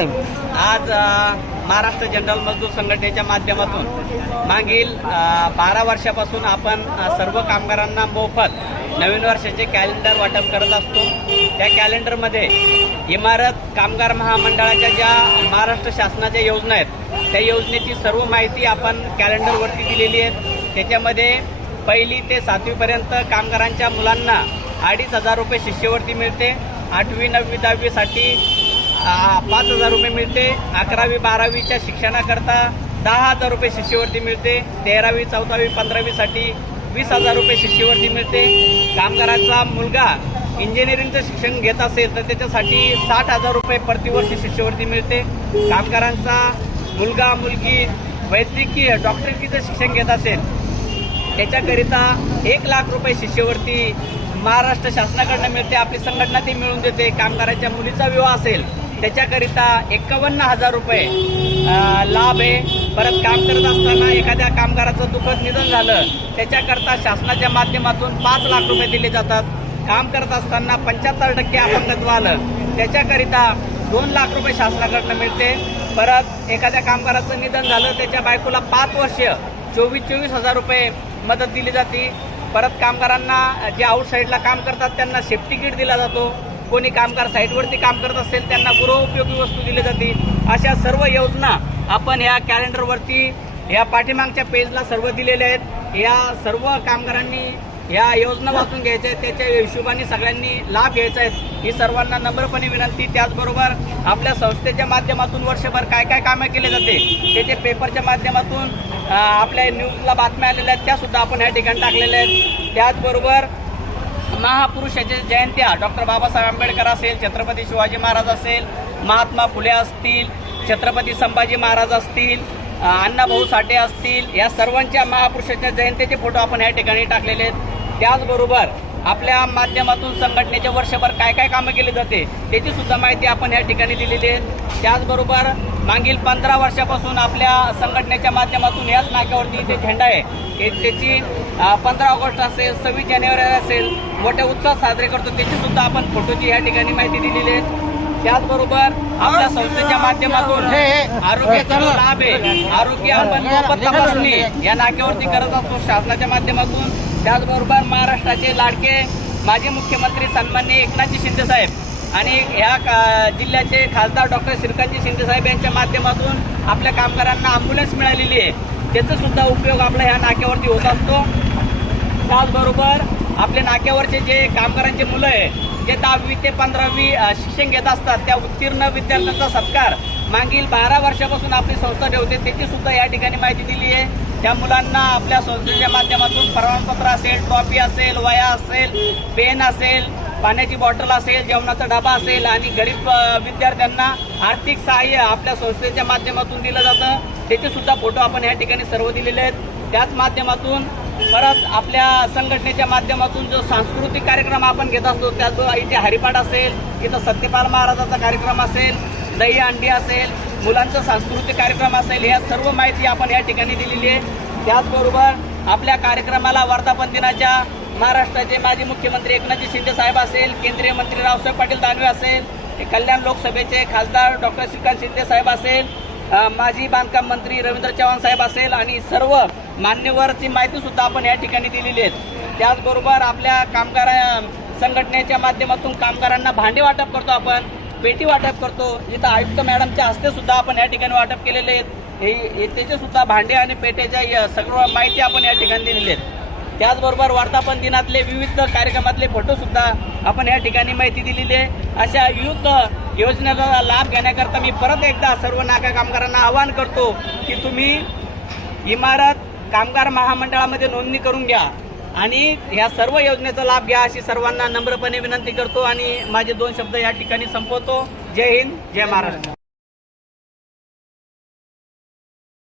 साहेब आज महाराष्ट्र जनरल मजदूर संघटनेच्या माध्यमातून मागील बारा वर्षापासून आपण सर्व कामगारांना मोफत नवीन वर्षाचे कॅलेंडर वाटप करत असतो. त्या कॅलेंडरमध्ये इमारत कामगार महामंडळाच्या ज्या महाराष्ट्र शासनाच्या योजना आहेत त्या योजनेची सर्व माहिती आपण कॅलेंडरवरती दिलेली आहे त्याच्यामध्ये पहिली ते सातवीपर्यंत कामगारांच्या मुलांना अडीच हजार रुपये शिष्यवृत्ती मिळते. आठवी नववी दहावीसाठी पाच हजार रुपये मिळते. अकरावी बारावीच्या शिक्षणाकरता दहा हजार रुपये शिष्यवृत्ती मिळते. तेरावी चौदावी पंधरावीसाठी वीस हजार रुपये शिष्यवृत्ती मिळते. कामगाराचा मुलगा इंजिनिअरिंगचं शिक्षण घेत असेल तर त्याच्यासाठी साठ हजार रुपये प्रतिवर्षी शिष्यवृत्ती मिळते. कामगारांचा मुलगा मुलगी वैद्यकीय डॉक्टरकीचं शिक्षण घेत असेल त्याच्याकरिता एक लाख रुपये शिष्यवृत्ती महाराष्ट्र शासनाकडनं मिळते. आपली संघटना ती मिळून देते. कामगाराच्या मुलीचा विवाह असेल त्याच्याकरिता एकावन्न हजार रुपये लाभ आहे. परत काम करत असताना एखाद्या कामगाराचं दुःखद निधन झालं त्याच्याकरता शासनाच्या माध्यमातून पाच लाख रुपये दिले जातात. काम करत असताना पंच्याहत्तर टक्के अपंगत्व आलं. त्याच्याकरिता दोन लाख रुपये शासनाकडनं मिळते. परत एखाद्या कामगाराचं निधन झालं त्याच्या बायकोला पाच वर्ष चोवीस चोवीस हजार रुपये मदत दिली जाते. परत कामगारांना जे आउटसाईडला काम करतात त्यांना सेफ्टी किट दिला जातो. कोणी कामगार साईटवरती काम करत असेल त्यांना गृहउपयोगी वस्तू दिली जाते. अशा सर्व योजना आपण ह्या कॅलेंडरवरती या पाठीमागच्या पेजला सर्व दिलेल्या आहेत. या सर्व कामगारांनी या योजना वाचून घ्यायच्या आहेत. त्याच्या हिशोबाने सगळ्यांनी लाभ घ्यायचा आहे. ही सर्वांना नम्रपणे विनंती. त्याचबरोबर आपल्या संस्थेच्या माध्यमातून वर्षभर काय काय कामं केले जाते त्याचे पेपरच्या माध्यमातून आपल्या न्यूजला बातम्या आलेल्या आहेत त्यासुद्धा आपण या ठिकाणी टाकलेल्या आहेत. त्याचबरोबर महापुरुषाच्या जयंत्या डॉक्टर बाबासाहेब आंबेडकर असेल छत्रपती शिवाजी महाराज असेल महात्मा फुले असतील छत्रपती संभाजी महाराज असतील अण्णाभाऊ साठे असतील या सर्वांच्या महापुरुषाच्या जयंतीचे फोटो आपण या ठिकाणी टाकलेले आहेत. त्याचबरोबर आपल्या माध्यमातून संघटनेच्या वर्षभर काय काय कामं केली जाते त्याची सुद्धा माहिती आपण या ठिकाणी दिलेली आहे. त्याचबरोबर मागील पंधरा वर्षापासून आपल्या संघटनेच्या माध्यमातून याच नाक्यावरती जे झेंडा आहे त्याची पंधरा ऑगस्ट असेल सव्वीस जानेवारी असेल मोठ्या उत्साहात साजरे करतो त्याची सुद्धा आपण फोटोची या ठिकाणी माहिती दिलेली आहे. त्याचबरोबर आपल्या संस्थेच्या माध्यमातून आरोग्याचा जो लाभ आहे आरोग्य आपण मोफत तपासणी या नाक्यावरती करत असतो शासनाच्या माध्यमातून. त्याचबरोबर महाराष्ट्राचे लाडके माजी मुख्यमंत्री सन्माननीय एकनाथजी शिंदे साहेब आणि ह्या का- जिल्ह्याचे खासदार डॉक्टर श्रीकांतजी शिंदे साहेब यांच्या माध्यमातून आपल्या कामगारांना अँब्युलन्स मिळालेली आहे. त्याचा सुद्धा उपयोग आपला ह्या नाक्यावरती होत असतो. त्याचबरोबर आपल्या नाक्यावरचे जे कामगारांचे मुलं आहे जे दहावी ते पंधरावी शिक्षण घेत असतात त्या उत्तीर्ण विद्यार्थ्यांचा सत्कार मागील बारा वर्षापासून आपली संस्था ठेवते त्याची सुद्धा या ठिकाणी माहिती दिली आहे. त्या मुलांना आपल्या संस्थेच्या माध्यमातून प्रमाणपत्र असेल ट्रॉफी असेल वया असेल पेन असेल पाण्याची बॉटल असेल जेवणाचा डबा असेल आणि गरीब विद्यार्थ्यांना आर्थिक सहाय्य आपल्या संस्थेच्या माध्यमातून दिलं जातं. त्याचे सुद्धा फोटो आपण या ठिकाणी सर्व दिलेले आहेत. त्याच माध्यमातून परत आपल्या संघटनेच्या माध्यमातून जो सांस्कृतिक कार्यक्रम आपण घेत असतो त्यात इथे हरिपाठ असेल इथं सत्यपाल महाराजाचा कार्यक्रम असेल दही अंडी असेल मुलांचा सांस्कृतिक कार्यक्रम असेल या सर्व माहिती आपण या ठिकाणी दिलेली आहे. त्याचबरोबर आपल्या कार्यक्रमाला वर्धापन दिनाच्या महाराष्ट्राचे माजी मुख्यमंत्री एकनाथजी शिंदे साहेब असेल केंद्रीय मंत्री रावसाहेब पाटील दानवे असेल कल्याण लोकसभेचे खासदार डॉक्टर श्रीकांत शिंदे साहेब असेल माजी बांधकाम मंत्री रवींद्र चव्हाण साहेब असेल आणि सर्व मान्यवरची माहिती सुद्धा आपण या ठिकाणी दिलेली आहे त्याचबरोबर आपल्या कामगार संघटनेच्या माध्यमातून कामगारांना भांडे वाटप करतो आपण पेटी वाटप करतो. इथं आयुक्त मॅडमच्या हस्ते सुद्धा आपण या ठिकाणी वाटप केलेले आहेत. हे त्याचे सुद्धा भांडे आणि पेटेच्या या सर्व माहिती आपण या ठिकाणी दिलेली आहेत. त्याचबरोबर वर्धापन दिनातले विविध कार्यक्रमातले फोटोसुद्धा आपण या ठिकाणी माहिती दिलेली आहे. अशा विविध योजनेचा लाभ घेण्याकरता मी परत एकदा सर्व नाका कामगारांना आवाहन करतो की तुम्ही इमारत कामगार महामंडळामध्ये नोंदणी करून घ्या. आणि ह्या सर्व योजनेचा लाभ घ्या अशी सर्वांना नम्रपणे विनंती करतो आणि माझे दोन शब्द या ठिकाणी संपवतो. जय हिंद जय महाराष्ट्र.